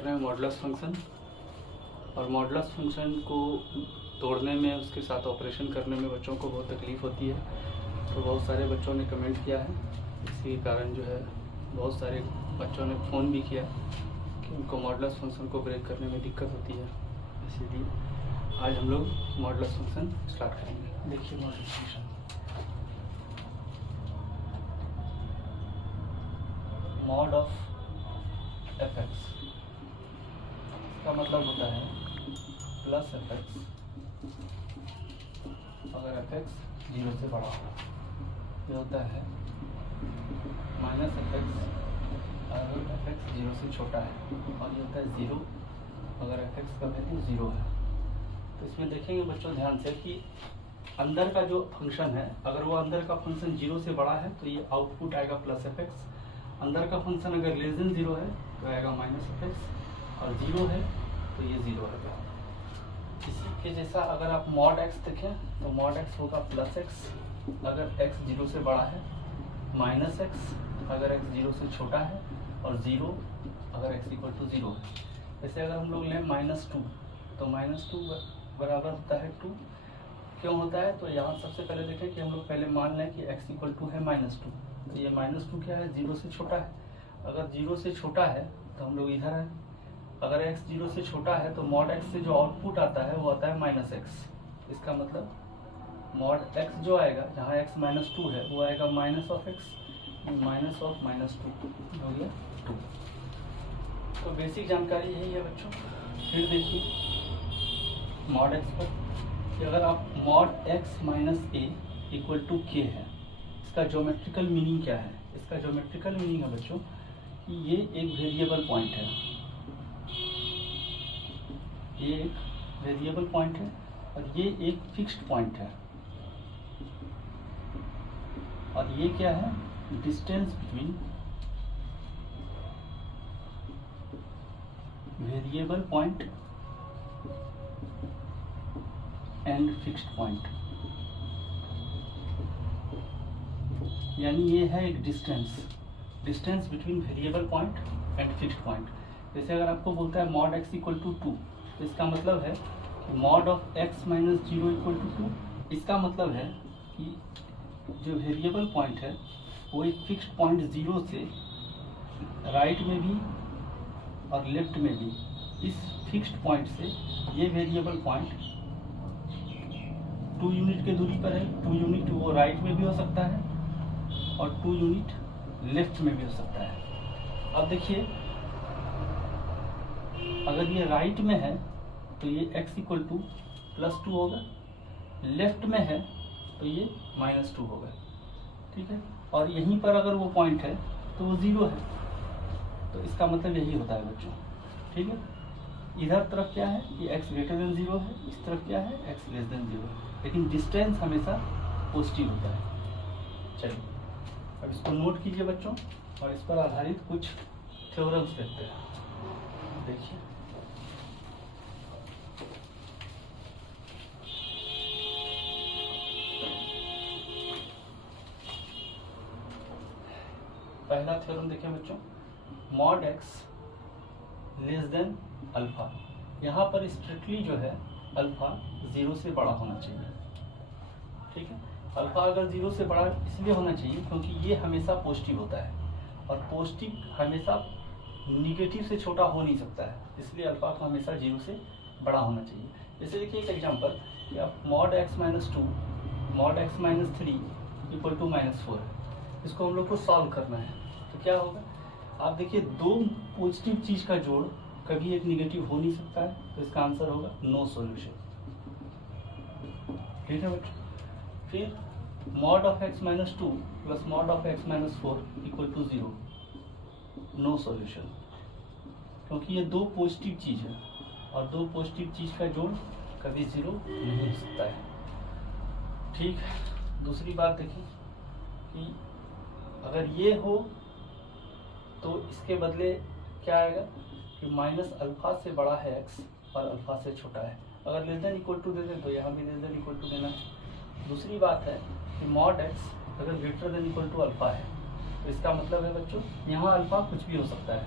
रहे हैं modulus function. और मॉडुलस फंक्शन को तोड़ने में, उसके साथ ऑपरेशन करने में बच्चों को बहुत तकलीफ़ होती है। तो बहुत सारे बच्चों ने कमेंट किया है, इसी कारण जो है बहुत सारे बच्चों ने फ़ोन भी किया कि उनको मॉडुलस फंक्शन को ब्रेक करने में दिक्कत होती है। इसीलिए आज हम लोग मॉडुलस फंक्शन स्टार्ट करेंगे। देखिए modulus function, mod of F x का मतलब होता है प्लस एफ एक्स अगर एफ एक्स 0 से बड़ा हो। ये होता है माइनस एफ एक्स अगर एफ एक्स 0 से छोटा है, और ये होता है 0 अगर एफ एक्स का वैल्यू 0 है। तो इसमें देखेंगे बच्चों ध्यान से कि अंदर का जो फंक्शन है, अगर वो अंदर का फंक्शन 0 से बड़ा है तो ये आउटपुट आएगा प्लस एफ एक्स। अंदर का फंक्शन अगर लेस देन 0 है तो आएगा माइनस एफ एक्स, और 0 है तो ये 0 आएगा। इसी के जैसा अगर आप मॉड एक्स देखें तो मॉड एक्स होगा प्लस एक्स अगर एक्स 0 से बड़ा है, माइनस एक्स अगर एक्स 0 से छोटा है, और 0 अगर एक्स इक्वल टू 0 है। जैसे अगर हम लोग लें -2 तो -2 बराबर होता है 2। क्यों होता है? तो यहाँ सबसे पहले देखें कि हम लोग पहले मान लें कि x इक्वल टू है -2। तो ये -2 क्या है? 0 से छोटा है। अगर 0 से छोटा है तो हम लोग इधर हैं। अगर x 0 से छोटा है तो मॉड x से जो आउटपुट आता है वो आता है -x। इसका मतलब मॉड x जो आएगा, जहाँ x -2 है, वो आएगा minus of x minus of -2 हो गया 2। तो बेसिक जानकारी यही है बच्चों। फिर देखिए मॉड x पर कि अगर आप mod x minus a equal to k है, इसका ज्योमेट्रिकल मीनिंग क्या है? इसका ज्योमेट्रिकल मीनिंग है बच्चों कि ये एक वेरिएबल पॉइंट है, ये एक वेरिएबल पॉइंट है और ये एक फिक्स्ड पॉइंट है। और ये क्या है? Distance between variable point and fixed point, यानी ये है एक distance between variable point and fixed point. जैसे अगर आपको बोलता है मॉड x इक्वल टू 2, तो इसका मतलब है कि mod of x minus 0 equal to 2। इसका मतलब है कि जो वेरिएबल पॉइंट है वो एक फिक्स्ड पॉइंट 0 से राइट में भी और लेफ्ट में भी, इस फिक्स्ड पॉइंट से ये वेरिएबल पॉइंट 2 यूनिट के दूरी पर है। 2 यूनिट वो राइट में भी हो सकता है और 2 यूनिट लेफ्ट में भी हो सकता है। अब देखिए अगर ये राइट में है तो ये x इक्वल टू +2 होगा, लेफ्ट में है तो ये -2 होगा, ठीक है। और यहीं पर अगर वो पॉइंट है तो वो 0 है। तो इसका मतलब यही होता है बच्चों, ठीक है। इधर तरफ क्या है कि x ग्रेटर देन 0 है, इस तरफ क्या है x लेस देन 0 है, लेकिन डिस्टेंस हमेशा पॉजिटिव होता है। चलिए अब इसको नोट कीजिए बच्चों, और इस पर आधारित कुछ थ्योरम्स देखते हैं। देखिए पहला थ्योरम देखिए बच्चों, mod x less then alpha. यहाँ पर स्ट्रिक्टली जो है अल्फा 0 से बड़ा होना चाहिए, ठीक है। अल्फा अगर 0 से बड़ा इसलिए होना चाहिए क्योंकि ये हमेशा पॉजिटिव होता है, और पॉजिटिव हमेशा निगेटिव से छोटा हो नहीं सकता है, इसलिए अल्फा को हमेशा 0 से बड़ा होना चाहिए। जैसे देखिए एक एग्जांपल कि आप mod x minus 2 mod x minus 3 equal to -4 है। इसको हम लोग को सॉल्व करना है। तो क्या होगा? आप देखिए दो पॉजिटिव चीज का जोड़ कभी एक निगेटिव हो नहीं सकता है, तो इसका आंसर होगा नो सॉल्यूशन, ठीक है बच्चों। फिर mod of x minus 2 plus mod of x minus 4 equal to 0, no solution, क्योंकि ये दो पॉजिटिव चीज है और दो पॉजिटिव चीज का जोड़ कभी 0 नहीं हो सकता है, ठीक है। दूसरी बात देखिए कि अगर ये हो तो इसके बदले क्या आएगा कि माइनस अल्फा से बड़ा है x और अल्फा से छोटा है। अगर लेस देन इक्वल टू दे दें तो यहाँ भी लेस देन इक्वल टू देना है। दूसरी बात है कि मॉड x अगर greater than equal to alpha है, तो इसका मतलब है बच्चों यहाँ अल्फा कुछ भी हो सकता है,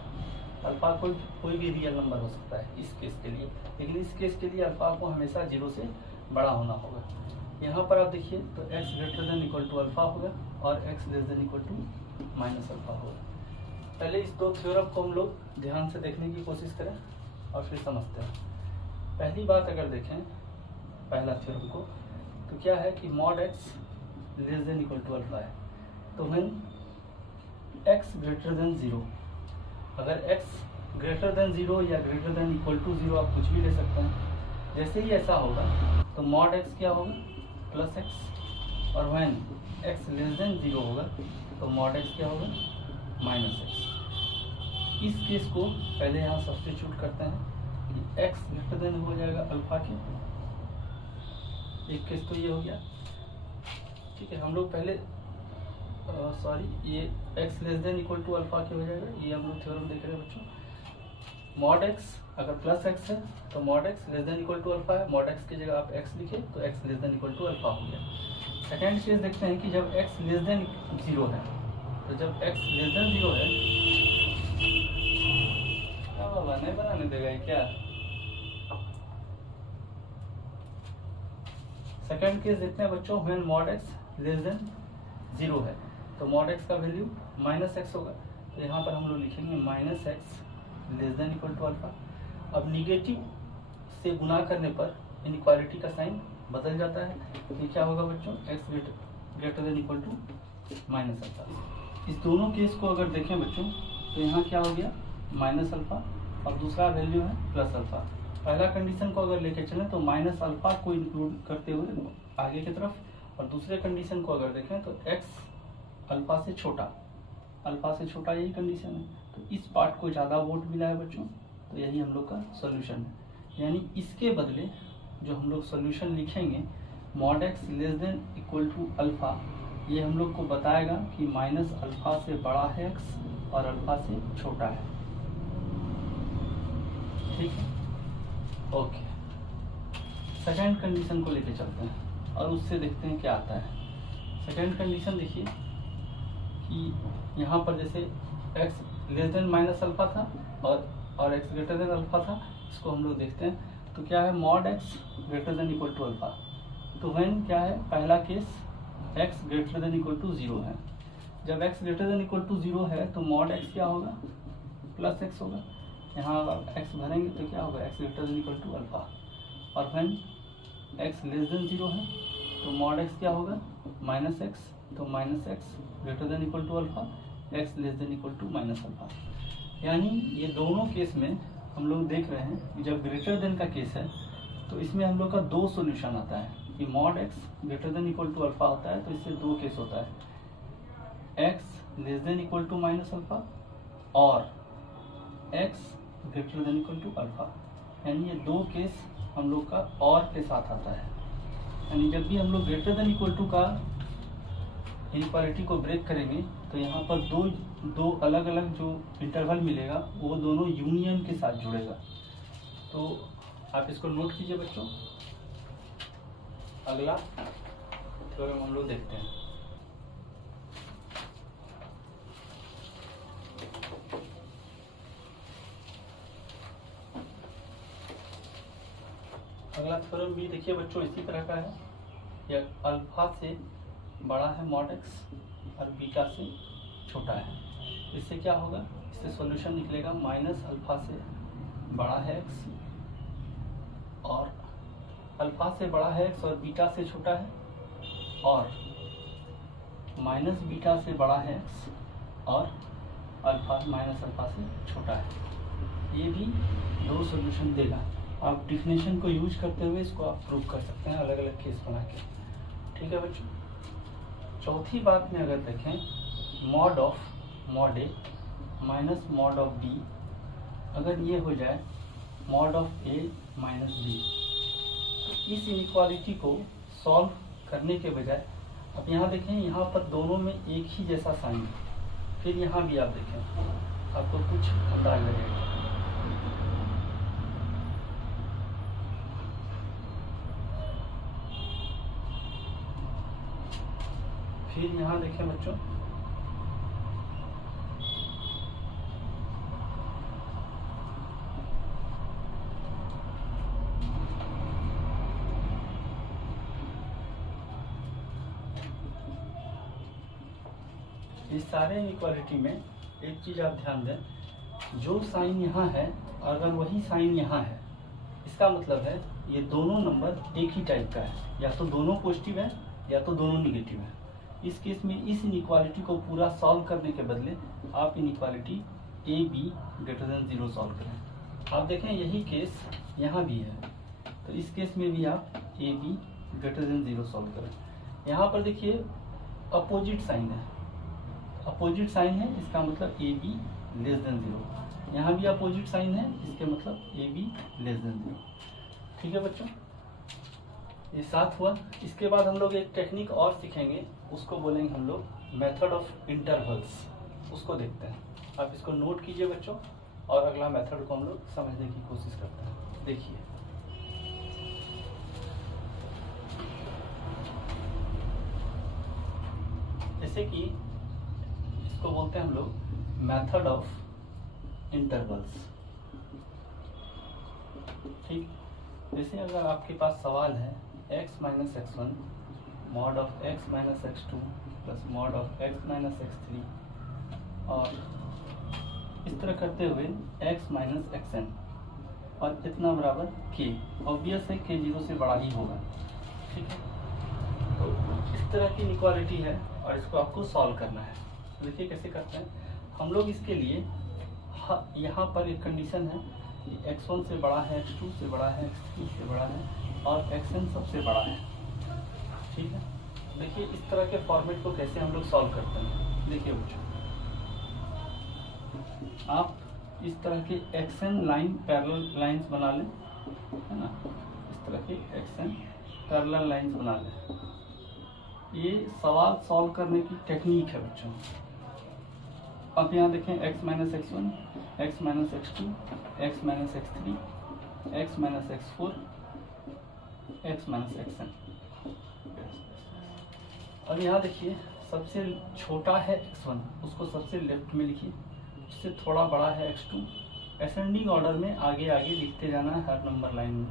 अल्फा कोई भी रियल नंबर हो सकता है इस केस के लिए, लेकिन इस केस के लिए अल्फा को हमेशा 0 से बड़ा होना होगा। यहाँ पर आप देखिए तो x greater than equal to alpha होगा और x less than equal to minus alpha होगा। पहले इस दो थ्योरम को हम लोग ध्यान से देखने की कोशिश करें और फिर समझते हैं। पहली बात अगर देखें पहला थ्योरम को, तो क्या है कि mod x less than equal to alpha है, तो व्हेन x ग्रेटर देन 0, अगर x ग्रेटर देन 0 या ग्रेटर देन इक्वल टू 0 आप कुछ भी ले सकते हैं। जैसे ही ऐसा होगा तो मॉड x क्या होगा प्लस x, और व्हेन x लेस देन 0 होगा तो मॉड x क्या होगा माइनस x। इस केस को पहले यहाँ सब्स्टिट्यूट करते हैं कि x ग्रेटर देन हो जाएगा अल्फा के, एक केस तो ये हो गया, ठीक है। हम लोग पहले ये x less than equal to alpha के हो जाएगा, ये हम लोग थ्योरम देख रहे हैं बच्चों। मॉड x अगर प्लस x है तो mod x less than equal to alpha है, मॉड x की जगह आप x लिखे तो x less than equal to alpha हो गया। सेकेंड केस देखते हैं कि जब x लेस देन 0 है, तो जब x लेस देन 0 है, क्या बाबा नहीं बनाने देगा ये क्या। सेकेंड केस देखते हैं बच्चों, when mod x less than 0 है, तो मॉड x का वैल्यू माइनस x होगा, तो यहाँ पर हम लोग लिखेंगे minus x less than equal to alpha. अब निगेटिव से गुना करने पर इनइक्वालिटी का साइन बदल जाता है, तो ये क्या होगा बच्चों x greater than equal to minus alpha. इस दोनों केस को अगर देखें बच्चों तो यहाँ क्या हो गया माइनस अल्फा और दूसरा वैल्यू है प्लस अल्फा। पहला कंडीशन को अगर लेके चलें तो माइनस अल्फा को इंक्लूड करते हुए आगे की तरफ, और दूसरे कंडीशन को अगर देखें तो x अल्फा से छोटा, अल्फा से छोटा यही कंडीशन है, तो इस पार्ट को ज़्यादा वोट मिला है बच्चों, तो यही हम लोग का सॉल्यूशन है। यानी इसके बदले जो हम लोग सॉल्यूशन लिखेंगे mod x less than equal to alpha, ये हम लोग को बताएगा कि माइनस अल्फा से बड़ा है x और अल्फा से छोटा है, ठीक है। ओके, सेकेंड कंडीशन को लेके चलते हैं और उससे देखते हैं क्या आता है। सेकेंड कंडीशन देखिए कि यहाँ पर जैसे x less then minus alpha था और x ग्रेटर देन अल्फा था, इसको हम लोग देखते हैं तो क्या है mod x greater than equal to alpha, तो व्हेन क्या है पहला case x greater than equal to 0 है। जब x greater than equal to 0 है तो मॉड x क्या होगा प्लस x होगा, यहाँ x भरेंगे तो क्या होगा x greater than equal to alpha, और व्हेन x लेस देन 0 है तो मॉड x क्या होगा माइनस x, तो minus x greater than equal to alpha, x less than equal to minus alpha. यानी ये दोनों केस में हम लोग देख रहे हैं कि जब ग्रेटर देन का केस है तो इसमें हम लोग का दो सॉल्यूशन आता है कि mod x greater than equal to alpha होता है, तो इससे दो केस होता है x less than equal to minus alpha और x greater than equal to alpha. यानी ये दो केस हम लोग का और के साथ आता है। यानी जब भी हम लोग ग्रेटर देन इक्वल टू का इनइक्वालिटी को ब्रेक करेंगे तो यहाँ पर दो अलग अलग जो इंटरवल मिलेगा वो दोनों यूनियन के साथ जुड़ेगा। तो आप इसको नोट कीजिए बच्चों। अगला थ्योरम हम लोग देखते हैं। अगला थ्योरम भी देखिए बच्चों इसी तरह का है, यह अल्फा से बड़ा है मॉड x और बीटा से छोटा है। इससे क्या होगा, इससे सॉल्यूशन निकलेगा माइनस अल्फा से बड़ा है x और अल्फा से बड़ा है x और बीटा से छोटा है, और माइनस बीटा से बड़ा है x और अल्फा माइनस अल्फा से छोटा है। ये भी दो सॉल्यूशन देगा। आप डिफिनेशन को यूज करते हुए इसको आप प्रूव कर सकते हैं अलग अलग केस बना के, ठीक है बच्चों। चौथी बात में अगर देखें mod of mod a minus mod of b, अगर ये हो जाए mod of a minus b, तो इस इनइक्वालिटी को सॉल्व करने के बजाय अब यहाँ देखें, यहाँ पर दोनों में एक ही जैसा साइन है, फिर यहाँ भी आप देखें आपको कुछ अंदाज लगेगा। फिर यहाँ देखें बच्चों, इस सारे इनइक्वालिटी में एक चीज़ आप ध्यान दें, जो साइन यहाँ है अगर वही साइन यहाँ है, इसका मतलब है ये दोनों नंबर एक ही टाइप का है, या तो दोनों पॉजिटिव है या तो दोनों निगेटिव है। इस केस में इस इनइक्वालिटी को पूरा सॉल्व करने के बदले आप inequality A be greater than 0 solve करें। आप देखें यही केस यहाँ भी है, तो इस केस में भी आप A be greater than 0 solve करें। यहाँ पर देखिए अपोजिट साइन है, अपोजिट साइन है, इसका मतलब ए बी लेस देन 0। यहाँ भी अपोजिट साइन है, इसके मतलब ए बी लेस देन 0। ठीक है बच्चों, ये साथ हुआ। इसके बाद हम लोग एक टेक्निक और सीखेंगे, उसको बोलेंगे हम लोग मेथड ऑफ इंटरवल्स। उसको देखते हैं, आप इसको नोट कीजिए बच्चों, और अगला मेथड को हम लोग समझने की कोशिश करते हैं। देखिए जैसे कि इसको बोलते हैं हम लोग मेथड ऑफ इंटरवल्स। ठीक, जैसे अगर आपके पास सवाल है x minus x1 mod of x minus x2 plus mod of x minus x3 और इस तरह करते हुए x माइनस xn और इतना बराबर k, ऑब्वियस है k 0 से बड़ा ही होगा। ठीक है, तो इस तरह की इनइक्वालिटी है और इसको आपको सॉल्व करना है। देखिए कैसे करते हैं हम लोग। इसके लिए यहाँ पर एक कंडीशन है कि x1 से बड़ा है, x2 से बड़ा है, x3 से बड़ा है और xn सबसे बड़ा है। ठीक है, देखिए इस तरह के फॉर्मेट को कैसे हम लोग सॉल्व करते हैं। देखिए बच्चों, आप इस तरह के xn लाइन पैरेलल लाइंस बना लें, है ना, इस तरह के xn पैरेलल लाइंस बना लें। ये सवाल सॉल्व करने की टेक्निक है बच्चों। अब यहाँ देखें x minus x1, x minus x2, x minus x3, x minus x4, x minus xn। अब यहाँ देखिए सबसे छोटा है x1, उसको सबसे लेफ्ट में लिखिए, उससे थोड़ा बड़ा है x2। असेंडिंग ऑर्डर में आगे आगे लिखते जाना है हर नंबर लाइन में।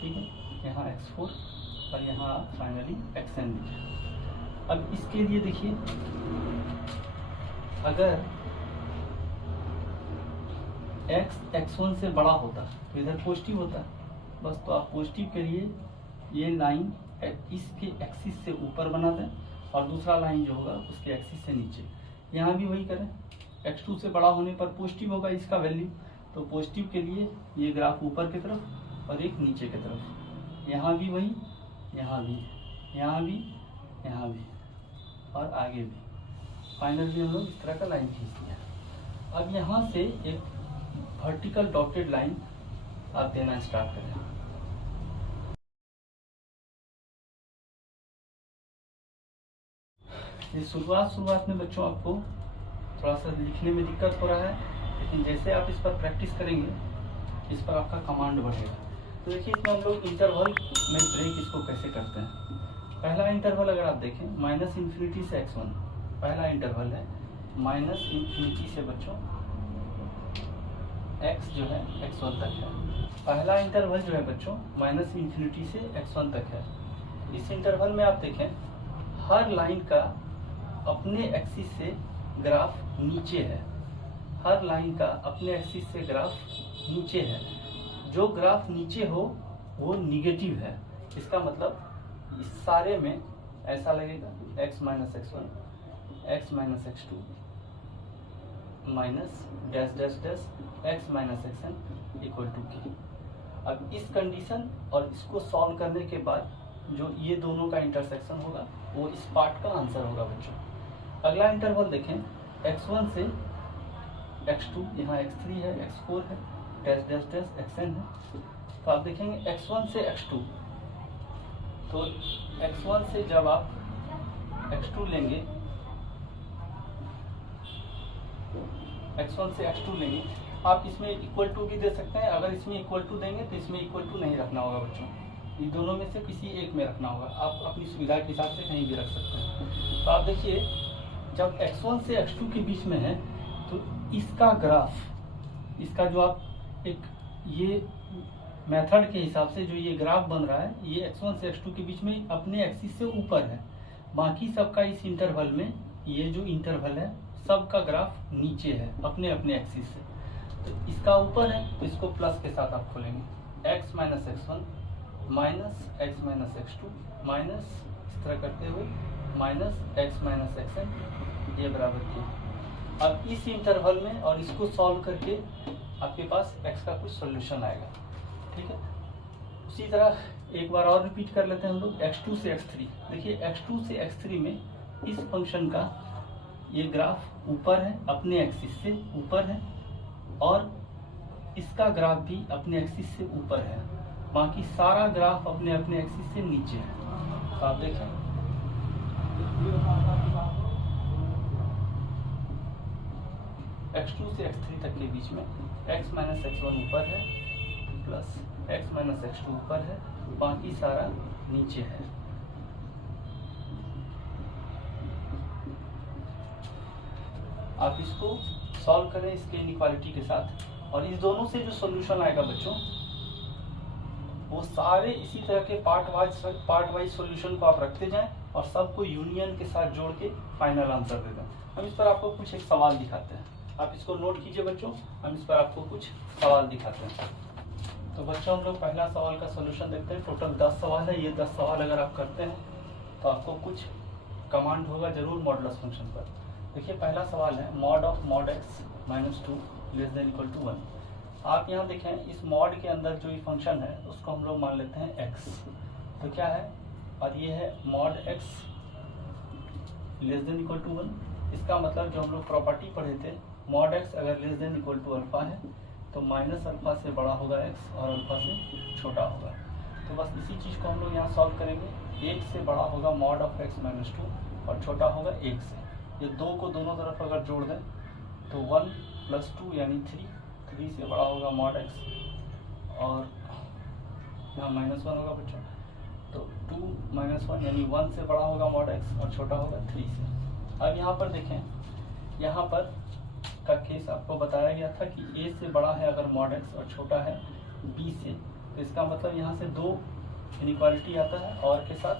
ठीक है, यहाँ x4 और यहाँ फाइनली xn लिखिए। अब इसके लिए देखिए, अगर x x1 से बड़ा होता तो इधर पॉजिटिव होता बस, तो आप पॉजिटिव के लिए ये लाइन इसके एक्सिस से ऊपर बना दें और दूसरा लाइन जो होगा उसके एक्सिस से नीचे। यहाँ भी वही करें, x2 से बड़ा होने पर पॉजिटिव होगा इसका वैल्यू, तो पॉजिटिव के लिए ये ग्राफ ऊपर की तरफ और एक नीचे की तरफ। यहाँ भी वही, यहाँ भी, यहाँ भी, यहाँ भी और आगे भी। फाइनली हम लोग इस तरह का लाइन खींच दिया। अब यहाँ से एक वर्टिकल डॉटेड लाइन आप देना स्टार्ट करें। ये शुरुआत में बच्चों आपको थोड़ा सा लिखने में दिक्कत हो रहा है, लेकिन जैसे आप इस पर प्रैक्टिस करेंगे इस पर आपका कमांड बढ़ेगा। तो देखिए इसमें हम लोग इंटरवल में ब्रेक इसको कैसे करते हैं। पहला इंटरवल अगर आप देखें माइनस इन्फिनिटी से x1, पहला इंटरवल है माइनस इन्फिनिटी से बच्चों x जो है x1 तक है। पहला इंटरवल जो है बच्चों माइनस इन्फिनिटी से x1 तक है। इस इंटरवल में आप देखें हर लाइन का अपने एक्सिस से ग्राफ नीचे है, हर लाइन का अपने एक्सिस से ग्राफ नीचे है। जो ग्राफ नीचे हो वो निगेटिव है। इसका मतलब इस सारे में ऐसा लगेगा x minus x1, x minus x2 minus dash dash dash x minus xn equal to k। अब इस कंडीशन और इसको सॉल्व करने के बाद जो ये दोनों का इंटरसेक्शन होगा वो इस पार्ट का आंसर होगा बच्चों। अगला इंटरवल देखें x1 से x2, यहाँ x3 है, x4 है, डैश डैश डैश xn है। तो आप देखेंगे x1 से x2, तो x1 से जब आप x2 लेंगे, x1 से x2 लेंगे, आप इसमें इक्वल टू भी दे सकते हैं। अगर इसमें इक्वल टू देंगे तो इसमें इक्वल टू नहीं रखना होगा बच्चों, इन दोनों में से किसी एक में रखना होगा। आप अपनी सुविधा के हिसाब से कहीं भी रख सकते हैं। तो आप देखिए जब x1 से x2 के बीच में है तो इसका ग्राफ, इसका जो आप एक ये मेथड के हिसाब से जो ये ग्राफ बन रहा है ये x1 से x2 के बीच में अपने एक्सिस से ऊपर है, बाकी सबका इस इंटरवल में ये जो इंटरवल है सबका ग्राफ नीचे है अपने अपने एक्सिस से, तो इसका ऊपर है तो इसको प्लस के साथ आप खोलेंगे, x minus x1 minus x minus x2 minus इस तरह करते हुए माइनस x माइनस xn ये बराबर के। अब इस इंटरवल में और इसको सॉल्व करके आपके पास x का कुछ सॉल्यूशन आएगा, ठीक है। उसी तरह एक बार और रिपीट कर लेते हैं हम लोग, x2 से x3। देखिए x2 से x3 में इस फंक्शन का ये ग्राफ ऊपर है अपने एक्सिस से ऊपर है और इसका ग्राफ भी अपने एक्सिस से ऊपर है, बाकी सारा ग्राफ अपने अपने एक्सिस से नीचे है। तो आप देखें x2 से x3 तक के बीच में x माइनस x1 ऊपर है प्लस x माइनस x2 ऊपर है, बाकी सारा नीचे है। आप इसको सॉल्व करें इसके इनइक्वालिटी के साथ और इस दोनों से जो सॉल्यूशन आएगा बच्चों वो सारे इसी तरह के पार्ट वाइज सॉल्यूशन को आप रखते जाएं और सबको यूनियन के साथ जोड़ के फाइनल आंसर दे दें। हम इस पर आपको कुछ एक सवाल दिखाते हैं, आप इसको नोट कीजिए बच्चों। हम इस पर आपको कुछ सवाल दिखाते हैं। तो बच्चों हम लोग पहला सवाल का सॉल्यूशन देखते हैं। टोटल 10 सवाल है। ये 10 सवाल अगर आप करते हैं तो आपको कुछ कमांड होगा जरूर मॉडुलस फंक्शन पर। देखिए पहला सवाल है mod of mod x minus 2 less than equal to 1। आप यहाँ देखें इस मॉड के अंदर जो ये फंक्शन है उसको हम लोग मान लेते हैं x, तो क्या है, और ये है mod x less than equal to 1। इसका मतलब जो हम लोग प्रॉपर्टी पढ़े थे, मॉड x अगर less than equal to alpha है तो माइनस अल्फा से बड़ा होगा x और अल्फा से छोटा होगा। तो बस इसी चीज़ को हम लोग यहाँ सॉल्व करेंगे। 1 से बड़ा होगा मॉड ऑफ x माइनस 2 और छोटा होगा 1 से। ये 2 को दोनों तरफ अगर जोड़ दें तो 1 प्लस 2 यानी 3 से बड़ा होगा मॉड x और यहाँ माइनस 1 होगा बच्चों, तो 2 माइनस 1 यानी 1 से बड़ा होगा मॉड x और छोटा होगा 3 से। अब यहाँ पर देखें, यहाँ पर का केस आपको बताया गया था कि a से बड़ा है अगर मॉड x और छोटा है b से, तो इसका मतलब यहाँ से 2 इनइक्वालिटी आता है और के साथ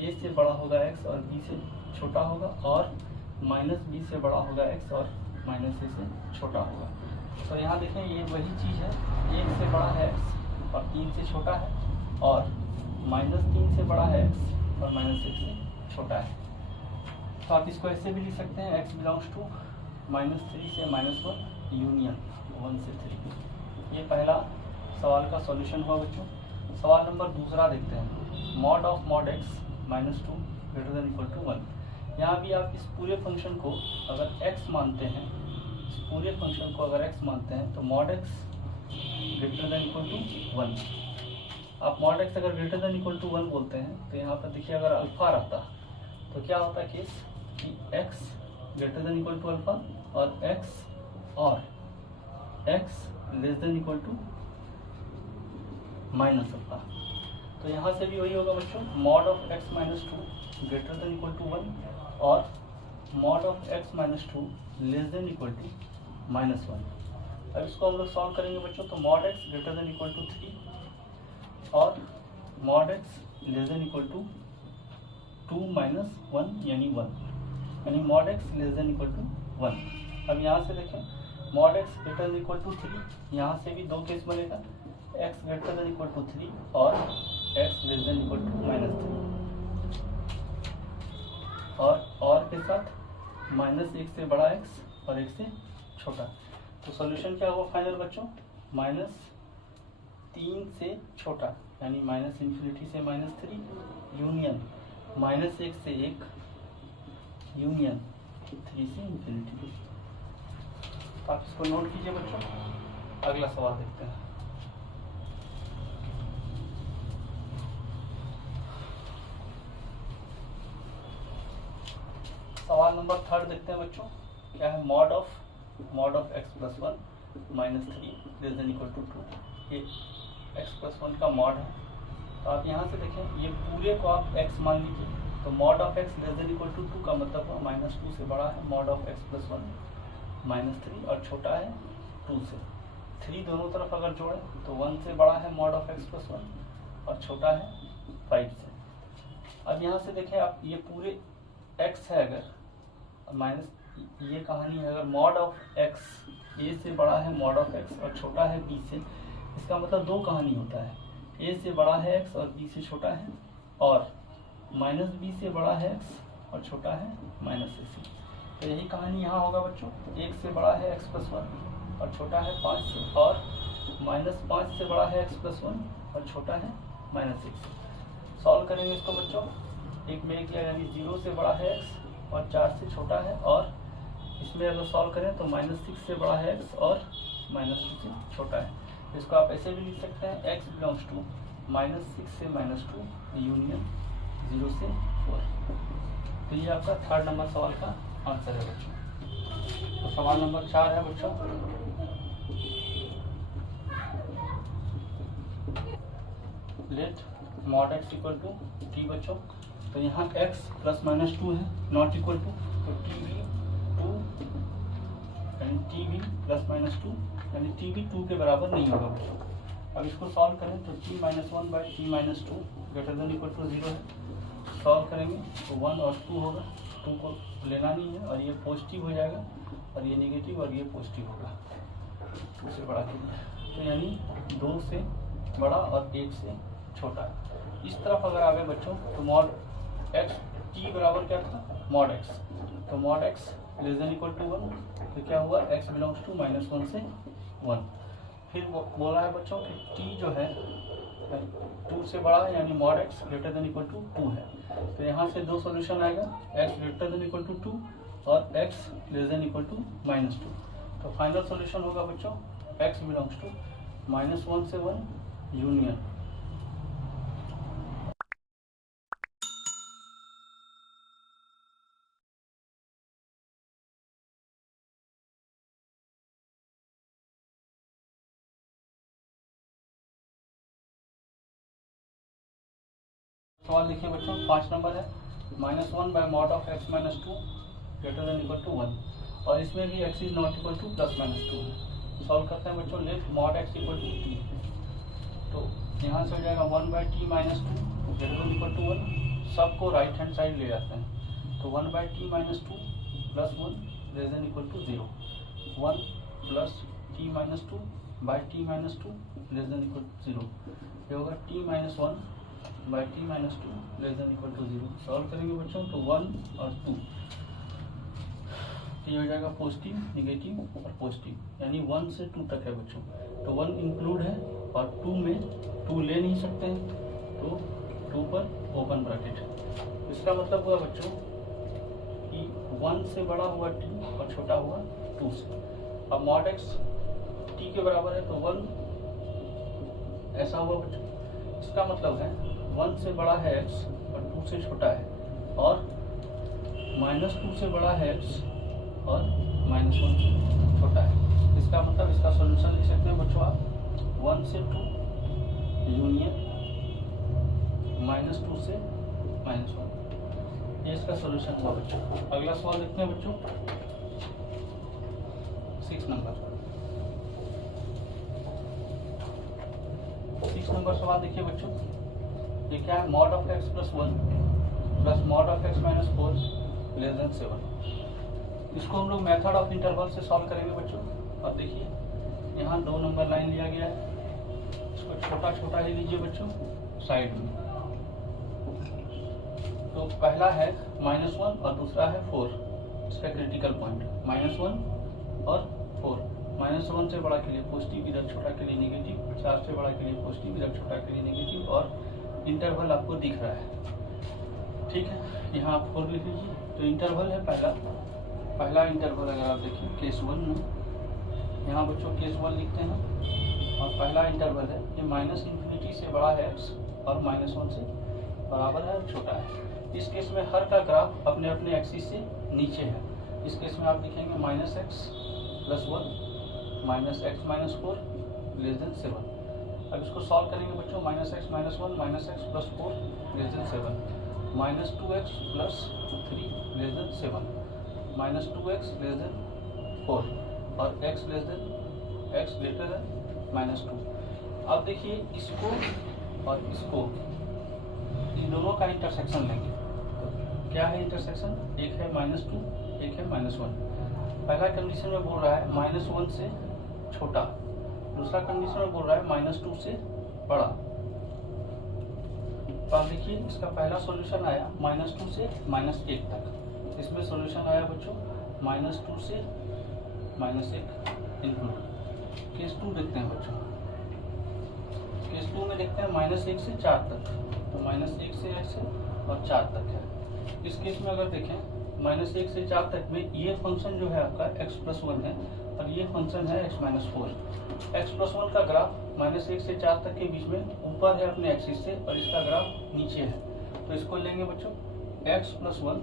a से बड़ा होगा x और b से छोटा होगा और माइनस b से बड़ा होगा x और माइनस a से छोटा होगा। तो यहाँ देखें ये वही चीज़ है, 1 से बड़ा है x और 3 से छोटा है और माइनस 3 से बड़ा है x और माइनस 1 से छोटा है। तो आप इसको ऐसे भी लिख सकते हैं x बिलोंग्स टू माइनस 3 से माइनस 1 यूनियन 1 से 3। ये पहला सवाल का सॉल्यूशन हुआ बच्चों। सवाल नंबर दूसरा देखते हैं, mod of mod x minus 2 greater than equal to 1। यहाँ भी आप इस पूरे फंक्शन को अगर x मानते हैं, इस पूरे फंक्शन को अगर x मानते हैं तो mod x greater than equal to 1। आप मॉड x अगर ग्रेटर देन इक्वल टू 1 बोलते हैं तो यहाँ पर देखिए अगर अल्फा रहता तो क्या होता केस कि x greater than equal to alpha और x less than equal to minus alpha. तो यहाँ से भी वही होगा बच्चों, mod of x minus 2 greater than equal to 1 और mod of x minus 2 less than equal to minus 1। अब इसको हम लोग सॉल्व करेंगे बच्चों, तो mod x greater than equal to 3 और mod x less than equal to 2 minus 1 यानी 1, यानी mod x less than equal to 1। अब यहाँ से देखें mod x greater than equal to 3, यहाँ से भी 2 केस बनेगा, x greater than equal to 3 और x less than equal to minus 3 और के साथ माइनस 1 से बड़ा x और 1 से छोटा। तो सॉल्यूशन क्या होगा फाइनल बच्चों, माइनस 3 से छोटा यानी माइनस इन्फिनिटी से माइनस 3 यूनियन माइनस 1 से 1 यूनियन 3 से इन्फिनिटी। तो आप इसको नोट कीजिए बच्चों। अगला सवाल देखते हैं। सवाल नंबर 3 देखते हैं बच्चों। क्या है, mod of x plus 1 minus 3 less than equal to 2। ये x प्लस 1 का मॉड है। तो आप यहाँ से देखें ये पूरे को आप x मान लीजिए, तो mod of x less than equal to 2 का मतलब हुआ माइनस 2 से बड़ा है mod of x plus 1 minus 3 और छोटा है 2 से। 3 दोनों तरफ अगर जोड़ें तो 1 से बड़ा है मॉड ऑफ x प्लस 1 और छोटा है 5 से। अब यहाँ से देखें आप ये पूरे x है अगर माइनस ये कहानी है, अगर मॉड ऑफ एक्स ए से बड़ा है मॉड ऑफ एक्स और छोटा है बी से, इसका मतलब दो कहानी होता है, ए से बड़ा है एक्स और बी से छोटा है, और माइनस बी से बड़ा है एक्स और छोटा है माइनस ए से। तो यही कहानी यहाँ होगा बच्चों, एक से बड़ा है एक्स प्लस वन और छोटा है 5 से, और माइनस 5 से बड़ा है एक्स प्लस वन और छोटा है माइनस 1 से। सॉल्व करेंगे इसको बच्चों, एक में एक यानी 0 से बड़ा है एक्स और 4 से छोटा है, और इसमें अगर सॉल्व करें तो माइनस 6 से बड़ा है एक्स और माइनस 2 से छोटा है। इसको आप ऐसे भी लिख सकते हैं, एक्स बिलोंग्स टू माइनस 6 से माइनस 2 यूनियन 0 से 4। तो ये आपका थर्ड नंबर सवाल का आंसर है बच्चों। तो सवाल नंबर 4 है बच्चों, let mod x equal to t बच्चों। तो यहाँ x प्लस माइनस 2 है, नॉट इक्वल टू, तो टी भी 2 यानी टी भी प्लस माइनस 2 यानी टी भी 2 के बराबर नहीं होगा बच्चों। अब इसको सॉल्व करें तो t minus 1 by t minus 2 greater than equal to 0 है। सॉल्व करेंगे तो 1 और 2 होगा, 2 को लेना नहीं है और ये पॉजिटिव हो जाएगा और ये नेगेटिव और ये पॉजिटिव होगा 2 से बड़ा के लिए। तो यानी 2 से बड़ा और 1 से छोटा। इस तरफ अगर आ गए बच्चों तो मॉड एक्स टी बराबर क्या था, मॉड एक्स, तो mod x less than equal to 1, तो क्या हुआ एक्स बिलोंग्स टू माइनस 1 से 1। फिर बोला है बच्चों कि टी जो है 2 से बड़ा है यानी mod x greater than equal to 2 है। तो यहाँ से दो सॉल्यूशन आएगा, x greater than equal to 2 और x less than equal to minus 2। तो फाइनल सॉल्यूशन होगा बच्चों एक्स बिलोंग्स टू माइनस 1 से 1 यूनियन। सवाल लिखिए बच्चों 5 नंबर है, minus 1 by mod of x minus 2 greater than equal to 1, और इसमें भी x is not equal to plus minus 2 है। सॉल्व करते हैं बच्चों, let mod x equal to t. तो यहाँ से हो जाएगा 1 by t minus 2 greater than equal to 1, सबको राइट हैंड साइड ले जाते हैं। तो 1 by t minus 2 plus 1 less than equal to 0, 1 plus t minus 2 by t minus 2 less than equal to 0। ये होगा t minus 1 by t minus 2 less than equal to 0। Solve करेंगे बच्चों तो 1 और 2, तो ये हो जाएगा पॉजिटिव नेगेटिव और पॉजिटिव यानी 1 से 2 तक है बच्चों। तो 1 इंक्लूड है और 2 में 2 ले नहीं सकते हैं, तो 2 पर ओपन ब्रैकेट। इसका मतलब हुआ बच्चों कि 1 से बड़ा हुआ टी और छोटा हुआ 2 से। अब मॉड एक्स टी के बराबर है तो 1 ऐसा हुआ बच्चों, इसका मतलब है 1 से बड़ा है x और 2 से छोटा है, और माइनस 2 से बड़ा है x और माइनस 1 से छोटा है। इसका मतलब इसका सॉल्यूशन लिख सकते हैं बच्चों आप 1 से 2 यूनियन माइनस 2 से माइनस 1, ये इसका सॉल्यूशन हुआ बच्चों। अगला सवाल देखते हैं बच्चों 6 नंबर। 6 नंबर सवाल देखिए बच्चों, ये क्या है, mod of x plus 1 plus mod of x minus 4 less than 7। इसको हम लोग मेथड ऑफ इंटरवल से सॉल्व करेंगे बच्चों। अब देखिए यहाँ 2 नंबर लाइन लिया गया है, इसको छोटा छोटा ही लीजिए बच्चों साइड में। तो पहला है -1 और दूसरा है 4, इसका क्रिटिकल पॉइंट -1 और 4। -1 से बड़ा के लिए पॉजिटिव, इधर छोटा के लिए नेगेटिव, 4 से बड़ा के लिए पॉजिटिव, इधर छोटा के लिए नेगेटिव, और इंटरवल आपको दिख रहा है। ठीक है, यहाँ आप 4 लिख लीजिए। तो इंटरवल है पहला इंटरवल अगर आप देखिए केस 1 में, यहाँ बच्चों केस 1 लिखते हैं, और पहला इंटरवल है ये -∞ से बड़ा है x और -1 से बराबर है छोटा है। इस केस में हर का ग्राफ अपने अपने एक्सिस से नीचे है। इस केस में आप लिखेंगे -x + 1 -x - 4 लेस देन 7। अब इसको सॉल्व करेंगे बच्चों, -x - 1 -x + 4 less than 7, -2x + 3 less then 7, -2x less than 4 और x ग्रेटर देन -2। अब देखिए इसको और इसको, इन दोनों का इंटरसेक्शन लेंगे। तो क्या है इंटरसेक्शन, एक है -2 एक है -1। पहला कंडीशन में बोल रहा है -1 से छोटा, दूसरा कंडीशन में बोल रहा है -2 से बड़ा। तो आप देखिए इसका पहला सॉल्यूशन आया -2 से -1 तक। इसमें सॉल्यूशन आया बच्चों -2 से -1 इंक्लूड। केस 2 देखते हैं बच्चों। केस 2 में देखते हैं -1 से 4 तक, तो -1 से x है और 4 तक है। इस केस में अगर देखें -1 से 4 तक में ये फंक्शन जो है आपका x+1 है और ये फंक्शन है x-4। x+1 का ग्राफ -1 से 4 तक के बीच में ऊपर है अपने एक्सिस से और इसका ग्राफ नीचे है। तो इसको लेंगे बच्चों x+1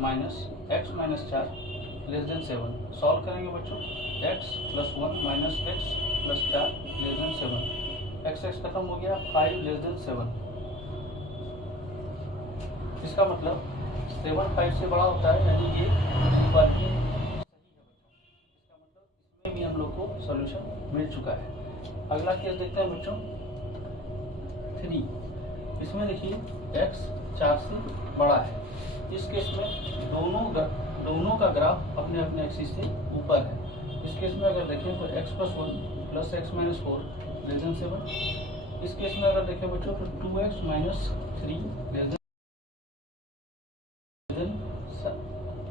माइनस x-4 <7। सॉल्व करेंगे बच्चों x+1 माइनस x+4 <7। x खत्म हो गया 5 7। इसका मतलब 7 5 से बड़ा होता है, यानी ये ऊपर ही सही है बच्चों। इसका मतलब इसमें भी हम लोग को सॉल्यूशन मिल चुका है। अगला केस देखते हैं बच्चों 3। इसमें देखिए x 4 से बड़ा है। इस केस में दोनों का ग्राफ अपने अपने एक्सिस से ऊपर है। इस केस में अगर देखें तो x+1 प्लस x-4 <7। इस केस में अगर देखें बच्चों तो 2x माइनस 3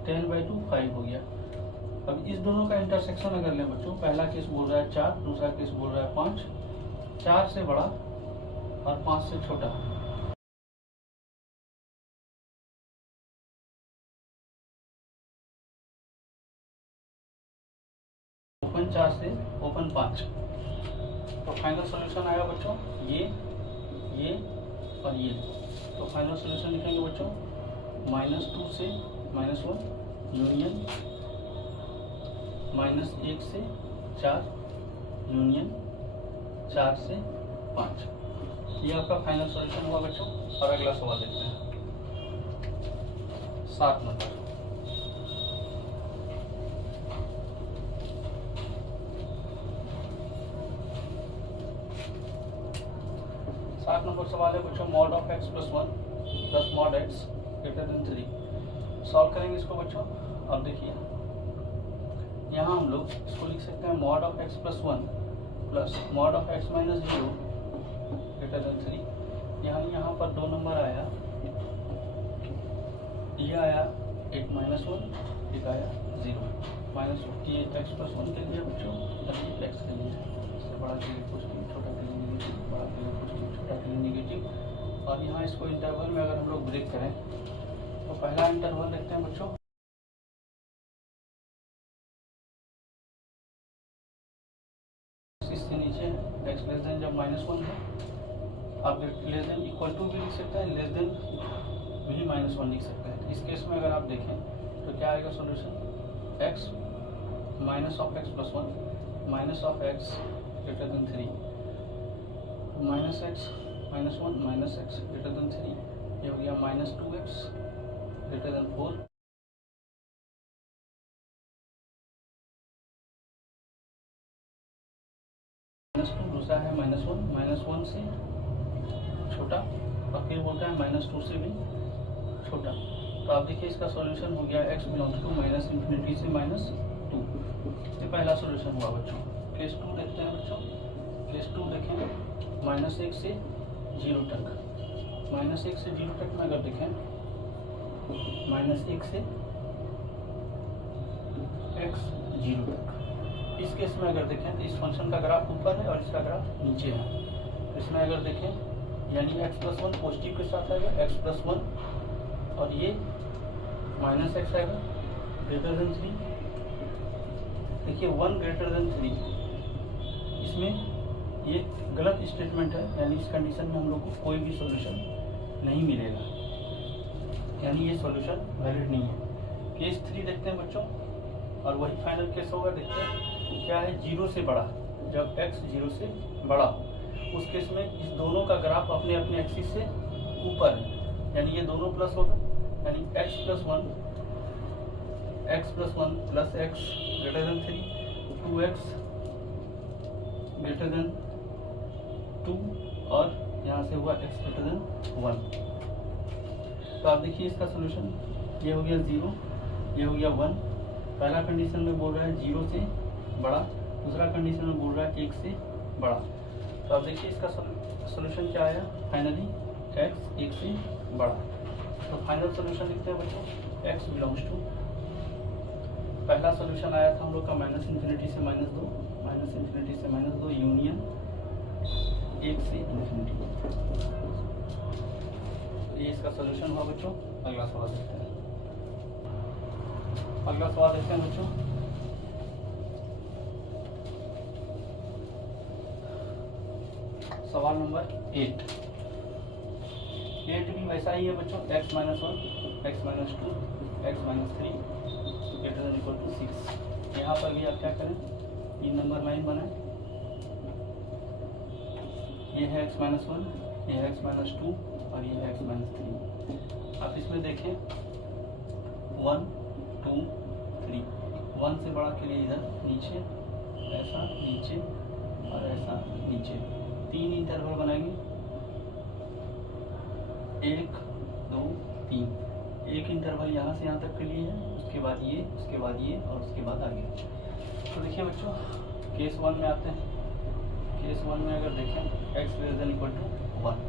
10/2 5 हो गया। अब इस दोनों का इंटरसेक्शन अगर लें बच्चों, पहला केस बोल रहा है 4, दूसरा केस बोल रहा है 5। 4 से बड़ा और 5 से छोटा। ओपन 4 से ओपन 5। तो फाइनल सॉल्यूशन आएगा बच्चों ये और ये। तो फाइनल सॉल्यूशन लिखेंगे बच्चों -2 से -1 यूनियन -1 से 4 यूनियन 4 से 5। ये आपका फाइनल सॉल्यूशन हुआ बच्चों। और अगला सवाल देखते हैं 7 नंबर। सवाल है बच्चों mod of x+1 plus mod x greater than 3। Solve करेंगे इसको बच्चों। अब देखिए यहाँ हम लोग इसको लिख सकते हैं mod of x+1 plus mod of x-0 greater than 3। यहाँ पर 2 नंबर आया, ये आया 8-1, एक आया 0 -1। ये x+1 के लिए बच्चों, अभी x के लिए, इससे बड़ा के लिए पॉजिटिव, छोटा के लिए नेगेटिव, बड़ा के लिए पॉजिटिव, छोटा के लिए नेगेटिव। और यहाँ इसको इंटरवल में अगर हम लोग ब्रेक करें तो पहला इंटरवल देखते हैं बच्चों इससे नीचे है, x लेस देन जब -1 है। आप लेस देन इक्वल टू भी लिख सकते हैं, लेस देन भी -1 लिख सकते हैं। इस केस में अगर आप देखें तो क्या आएगा solution x minus of x+1 minus of x greater then 3 -x -1 minus x greater then 3। ये हो गया -2x ग्रेटर देन 4। -2 दूसरा है -1 से छोटा और फिर बोलता है -2 से भी छोटा। तो आप देखिए इसका सॉल्यूशन हो गया x बिलोंग्स टू -∞ से -2। ये पहला सॉल्यूशन हुआ बच्चों। केस 2 देखते हैं बच्चों। केस 2 देखें -1 से 0 तक। -1 से 0 तक में अगर देखें -1 से x 0 तक। इस केस में अगर देखें तो इस फंक्शन का ग्राफ ऊपर है और इसका ग्राफ नीचे है। इसमें अगर देखें यानी x+1 पॉजिटिव के साथ आएगा, x+1 और ये -x आएगा ग्रेटर देन 3। देखिए 1 ग्रेटर देन 3, इसमें ये गलत स्टेटमेंट है, यानी इस कंडीशन में हम लोग को कोई भी सॉल्यूशन नहीं मिलेगा, यानी ये सॉल्यूशन वैलिड नहीं है। केस 3 देखते हैं बच्चों और वही फाइनल केस होगा। देखते हैं क्या है 0 से बड़ा, जब x 0 से बड़ा उस केस में इस दोनों का ग्राफ अपने अपने एक्सिस से ऊपर है, यानी ये दोनों प्लस होगा, यानी x+1 plus x greater then 3, 2x greater than 2 और यहाँ से हुआ x ग्रेटर देन 1। तो आप देखिए इसका सोल्यूशन ये हो गया 0 ये हो गया 1। पहला कंडीशन में बोल रहा है 0 से बड़ा, दूसरा कंडीशन में बोल रहा है 1 से बड़ा। तो अब देखिए इसका सोल्यूशन क्या आया फाइनली, x 1 से बड़ा। तो फाइनल सोल्यूशन लिखते हैं बच्चों, x बिलोंग्स टू, पहला सोल्यूशन आया था हम लोग का माइनस इन्फिनिटी से माइनस 2, माइनस इन्फिनिटी से माइनस 2 यूनियन 1 से इन्फिनिटी। ये इसका सोल्यूशन हुआ बच्चों। अगला सवाल देखते हैं। अगला सवाल देखते हैं बच्चों। सवाल नंबर 8 भी वैसा ही है बच्चों, x minus 1, x minus 2, x minus 3 greater than equal to 6। यहाँ पर भी आप क्या करें, 3 नंबर लाइन बनाएं। ये है x माइनस 1, ये है x माइनस 2 और ये है x माइनस 3। आप इसमें देखें 1 2 3, 1 से बड़ा के लिए इधर नीचे ऐसा नीचे और ऐसा नीचे 3 इंटरवल बनाएंगे, 1 2 3। एक इंटरवल यहाँ से यहाँ तक के लिए है, उसके बाद ये, उसके बाद ये और उसके बाद आगे। तो देखिए बच्चों केस 1 में आते हैं। केस 1 में अगर देखें x greater than equal to 1,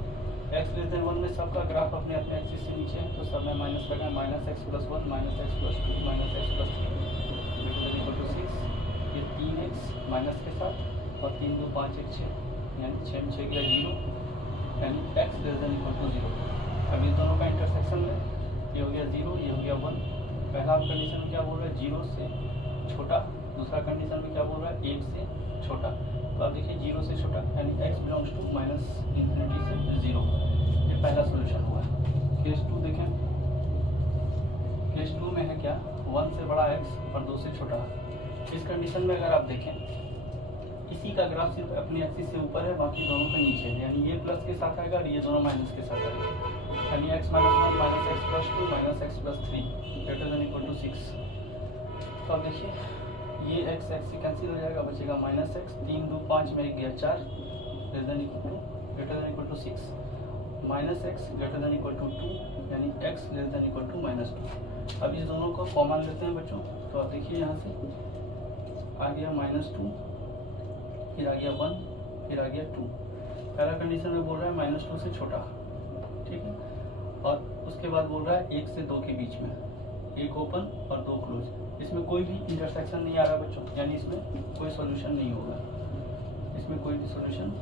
x greater than 1 में सबका ग्राफ अपने अपने एक्सिस से नीचे है, तो सब में माइनस लगा, minus x plus 1, minus x plus 2, minus x plus 3 greater than equal to 6। ये 3x माइनस के साथ और 3 2 5 1 6, यानी 6 में 6 गया 0, यानी x greater than equal to 0। अब इन दोनों का इंटरसेक्शन में ये हो गया 0, ये हो गया 1। पहला कंडीशन में क्या बोल रहा है, 0 से छोटा, दूसरा कंडीशन में क्या बोल रहा है, 1 से छोटा। तो आप देखिए 0 से छोटा यानी x belongs to minus infinity से 0। ये पहला सोल्यूशन हुआ है। केस 2 देखें, केस 2 में है क्या, 1 से बड़ा x और 2 से छोटा। इस कंडीशन में अगर आप देखें इसी का ग्राफ सिर्फ अपने एक्सिस से ऊपर है, बाकी दोनों के नीचे है, यानी ये प्लस के साथ आएगा और ये दोनों माइनस के साथ आएगा, यानी x minus 1 minus x plus 2 minus x plus 3 greater than equal to 6। तो अब देखिए ये x से कैंसिल हो जाएगा, बचेगा माइनस एक्स, 3 2 5 में गया 4 greater than equal to 6, minus x greater than equal to 2 यानी x greater than equal to minus 2। अब इस दोनों को कॉमन लेते हैं बच्चों। तो आप देखिए यहाँ से आ गया माइनस 2, फिर आ गया 1, फिर आ गया 2। पहला कंडीशन में बोल रहा है माइनस 2 से छोटा, ठीक है, और उसके बाद बोल रहा है 1 से 2 के बीच में, 1 ओपन और 2 क्लोज। इसमें कोई भी इंटरसेक्शन नहीं आ रहा बच्चों, यानी इसमें कोई सॉल्यूशन नहीं होगा, इसमें कोई भी सॉल्यूशन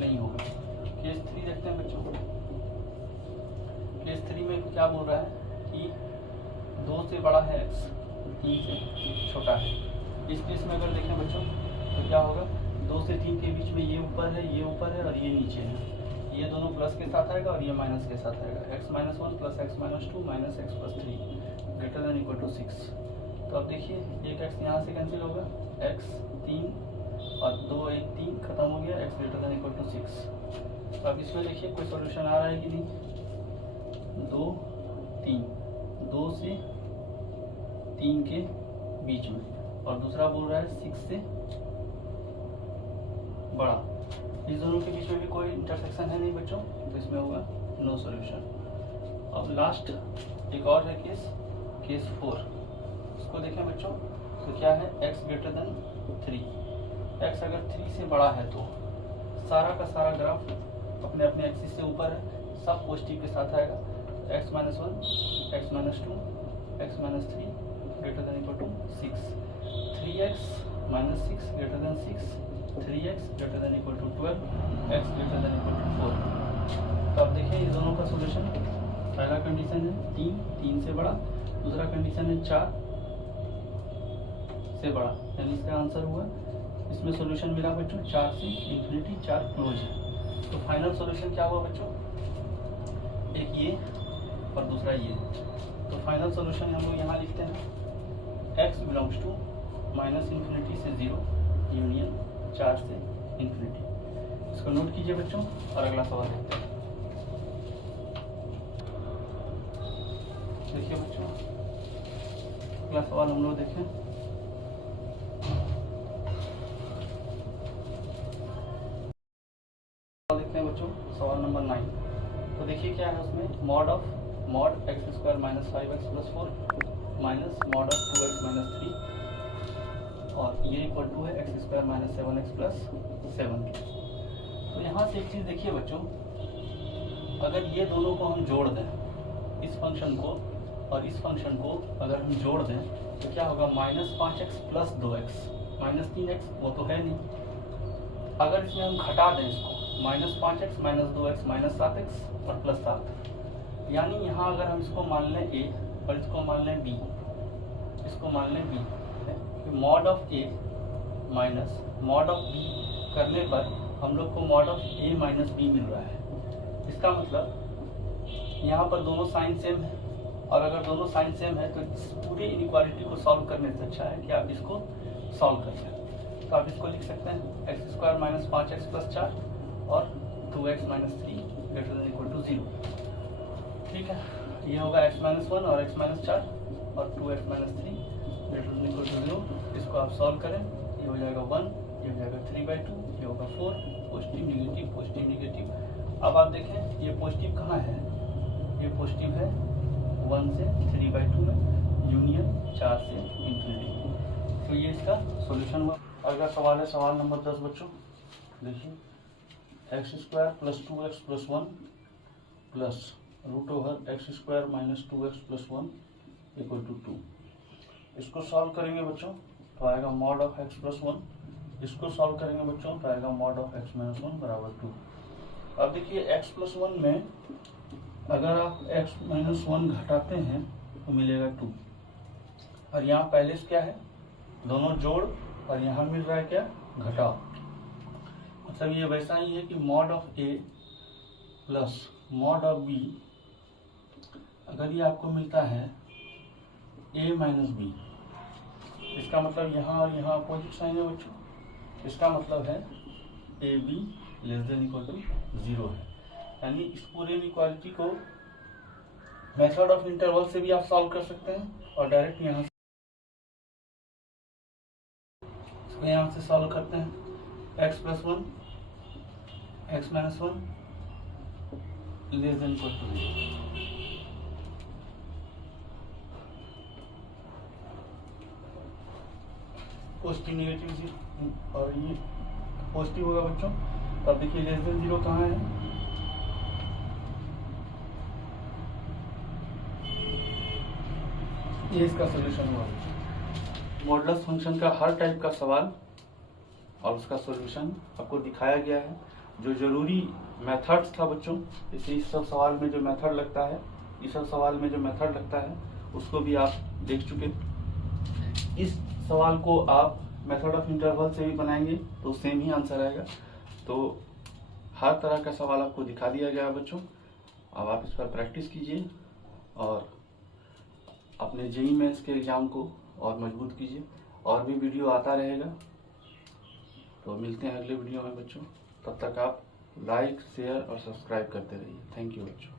नहीं होगा। केस 3 देखते हैं बच्चों। केस 3 में क्या बोल रहा है कि 2 से बड़ा है x, 3 से छोटा है। इस केस में अगर देखें बच्चों तो क्या होगा, 2 से 3 के बीच में ये ऊपर है, ये ऊपर है और ये नीचे है, ये दोनों प्लस के साथ आएगा और ये माइनस के साथ आएगा, x minus 1 plus x minus 2 minus x plus 3 greater than equal to 6। तो अब देखिए एक x यहाँ से कैंसिल होगा, x 3 और 2 1 3 खत्म हो गया, x greater than equal to 6। तो अब इसमें देखिए कोई सॉल्यूशन आ रहा है कि नहीं, 2 3, 2 से 3 के बीच में, और दूसरा बोल रहा है 6 से बड़ा। इस दोनों के बीच में भी कोई इंटरसेक्शन है नहीं बच्चों, तो इसमें होगा नो सॉल्यूशन। अब लास्ट एक और है केस, केस 4। इसको देखें बच्चों तो क्या है, x ग्रेटर देन 3। x अगर 3 से बड़ा है तो सारा का सारा ग्राफ अपने अपने एक्सिस से ऊपर है, सब पॉजिटिव के साथ आएगा, x minus 1 x minus 2 x minus 3 greater than equal to 6, 3x minus 6 greater than 6, 3x greater than equal to 12, x greater than equal to 4। तो अब देखिए इस दोनों का सॉल्यूशन, पहला कंडीशन है 3, 3 से बड़ा, दूसरा कंडीशन है 4 से बड़ा, यानी इसका आंसर हुआ, इसमें सॉल्यूशन मिला बच्चों 4 से इन्फिनिटी, 4 क्लोज है। तो फाइनल सॉल्यूशन क्या हुआ बच्चों, एक ये और दूसरा ये। तो फाइनल सॉल्यूशन हम लोग यहाँ लिखते हैं, x belongs to minus infinity से 0 यूनियन 4 से इन्फिनिटी। इसको नोट कीजिए बच्चों और अगला सवाल देखते हैं। देखिए बच्चों अगला सवाल हम लोग देखें, देखते हैं बच्चों सवाल नंबर 9। तो देखिए क्या है उसमें, mod x² minus 5x plus 4 minus mod of 2x minus 3 और ये इक्वल टू है x square minus 7x plus 7 के। तो यहाँ से एक चीज़ देखिए बच्चों, अगर ये दोनों को हम जोड़ दें, इस फंक्शन को और इस फंक्शन को अगर हम जोड़ दें तो क्या होगा, -5x plus 2x minus 3x, वो तो है नहीं। अगर इसमें हम घटा दें इसको, -5x minus 2x minus 7x और प्लस 7, यानी यहाँ अगर हम इसको मान लें a और इसको मान लें b, इसको मान लें b, mod of a minus mod of b करने पर हम लोग को mod of a minus b मिल रहा है। इसका मतलब यहाँ पर दोनों साइन सेम है, और अगर दोनों साइन सेम है तो इस पूरी इनइक्वालिटी को सॉल्व करने से अच्छा है कि आप इसको सॉल्व कर लें। तो आप इसको लिख सकते हैं x square minus 5x plus 4 और 2x minus 3 greater than equal to 0। ठीक है, ये होगा x माइनस 1 और x माइनस 4 और 2x minus 3 greater than equal to 0। इसको आप सॉल्व करें, ये हो जाएगा 1, ये हो जाएगा 3/2, ये होगा 4, पॉजिटिव निगेटिव पॉजिटिव निगेटिव। अब आप देखें ये पॉजिटिव कहाँ है, ये पॉजिटिव है 1 से 3/2 में, यूनियन 4 से इंफिनिटी। तो ये इसका सॉल्यूशन हुआ। अगला सवाल है सवाल नंबर 10 बच्चों, देखिए x square plus 2x plus 1 plus root over x square minus 2x plus 1 equal to 2। इसको सॉल्व करेंगे बच्चों तो आएगा मॉड ऑफ x प्लस 1, इसको सॉल्व करेंगे बच्चों तो आएगा मॉड ऑफ x माइनस 1 बराबर 2। अब देखिए x प्लस 1 में अगर आप x माइनस 1 घटाते हैं तो मिलेगा 2, और यहाँ पहले से क्या है, दोनों जोड़, और यहाँ मिल रहा है क्या, घटाव। मतलब ये वैसा ही है कि mod of a plus mod of b, अगर ये आपको मिलता है a माइनस b, इसका मतलब यहाँ और यहाँ अपोजिट साइन है बच्चों, इसका मतलब है a b less than equal to 0 है। यानी इस पूरे इनइक्वालिटी को मेथड ऑफ इंटरवल से भी आप सॉल्व कर सकते हैं, और डायरेक्ट यहाँ से इसको यहाँ से सॉल्व करते हैं। x plus 1 x minus 1 less than equal to 0। Positive negative 0 और ये पॉजिटिव होगा बच्चों। तब देखिए लेस देन 0 कहाँ है, ये इसका सॉल्यूशन हुआ। मॉडुलस फंक्शन का हर टाइप का सवाल और उसका सॉल्यूशन आपको दिखाया गया है। जो जरूरी मेथड्स था बच्चों, इस सब सवाल में जो मेथड लगता है, इस सब सवाल में जो मेथड लगता है उसको भी आप देख चुके। इस सवाल को आप मेथड ऑफ इंटरवल से भी बनाएंगे तो सेम ही आंसर आएगा। तो हर तरह का सवाल आपको दिखा दिया गया है बच्चों। अब आप इस पर प्रैक्टिस कीजिए और अपने जेईई मेंस के एग्जाम को और मजबूत कीजिए। और भी वीडियो आता रहेगा, तो मिलते हैं अगले वीडियो में बच्चों। तब तक आप लाइक, शेयर और सब्सक्राइब करते रहिए। थैंक यू बच्चों।